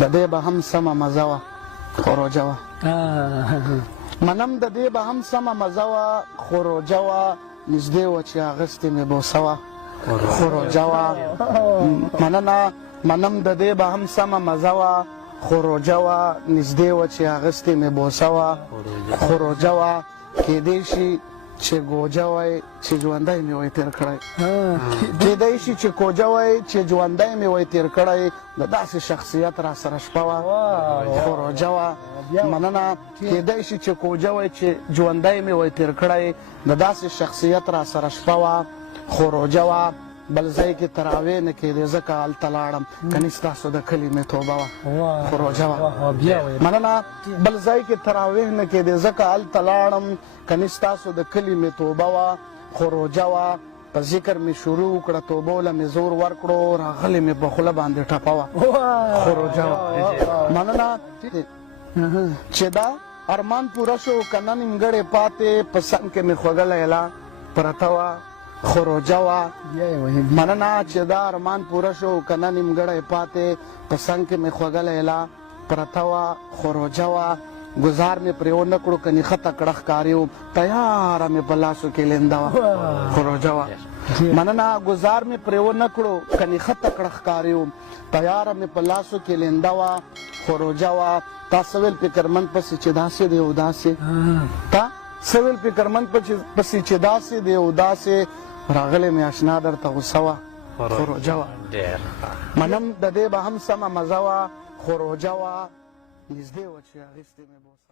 د دې به هم سمه مزه وه خو روژه وه منم د دې به هم سمه مزه وه خو روژه وه نږدې وه چې اغستې مې بوسه وه خو روژه وه مننه منم د دې به هم سمه مزه وه خو روژه وه نږدې وه چې اغستې مې بوسه وه خو روژه وه کیدای شي چې ګوجه وای چې ژوندی مې وای تېر کړی کیدای شي چې کوجه وای چې ژوندی مې وای تېر کړی د داسې شخصیت را سره شپه وه خو روژه وه مننه کیدای شي چې کوجه وای چې ژوندی مې وای تېر کړی د داسې شخصیت را سره شپه وه خو روژه وه بل ځای کې تراویح نه کېدې ځکه هلته لاړم کنې ستاسو د کلي مې توبه وه خو روژه وه مننه بل ځای کې تراویح نه کېدې ځکه هلته لاړم کنې ستاسو د کلي مې توبه وه خو روژه وه په ذکر مې شروع کړه توبو له مې زور ورکړو راغلې مې په خوله باندې ټپه وه خو روژه وه مننه چې دا ارمان پوره شو که نه نیمګړې پاتې په څنګ کې مې خوږه لیلا پرته وه خو روژه وه مننه چې دا ارمان پوره شو که نه نیمګړی پاتې په څنګ کې مې خوږه لیلا پرته وه خو روژه وه ګزار مې پرې ونه کړو که نښته کړه ښکاري وم تیاره مې په لاسو کې لنده وه خو روژه وه مننه ګزار مې پرې ونه کړو که نښته کړه ښکاري وم تیاره مې په لاسو کې لنده وه خو روژه وه تا څه ویل فکرمند پسې چې داسې دی او داسې تا څه ویل فکرمند پسې چې داسې دی او داسې راغلی مې اشنا درته غوسه وه خو روژه وه منم د دې به هم سمه مزه وه خو روژه وه نږدې وه چې اخیستې مې بوسه